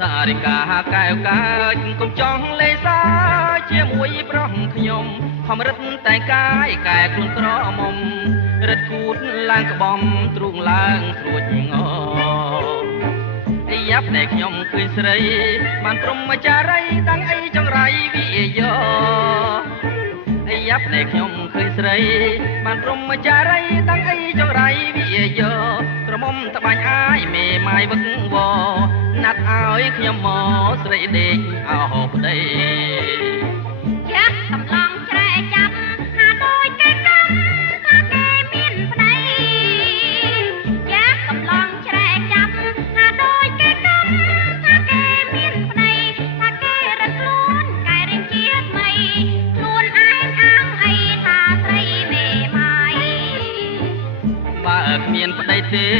សារិកាកែវកាចកុំចង់លេសាជាមួយប្រុសខ្ញុំខំរឹតតែកាយកែខ្លួនក្រមុំរឹតគូតឡើងក្បំទ្រូងឡើងស្រួចងយ៉ាប់តែខ្ញុំឃើញស្រីបានព្រមចារីតាំងអីចង្រៃវិយោយ៉ាប់តែខ្ញុំឃើញស្រីបានព្រមចារីតាំងអីចង្រៃវិយោក្រមុំត្បាញអាយមេម៉ាយវឹកវណាត់ឲ្យខ្ញុំមកស្រីដេកអោប្តីចាស់កំឡងច្រែចាប់ហាដូចគេកំថាគេមានប្តីចាស់កំឡងច្រែចាប់ហាដូចគេកំថាគេមានប្តីថាគេរត់ខ្លួនកែរៀងជាថ្មីខ្លួនឯងអាងអីថាស្រីមេម៉ាយបើគ្មានប្តីទេ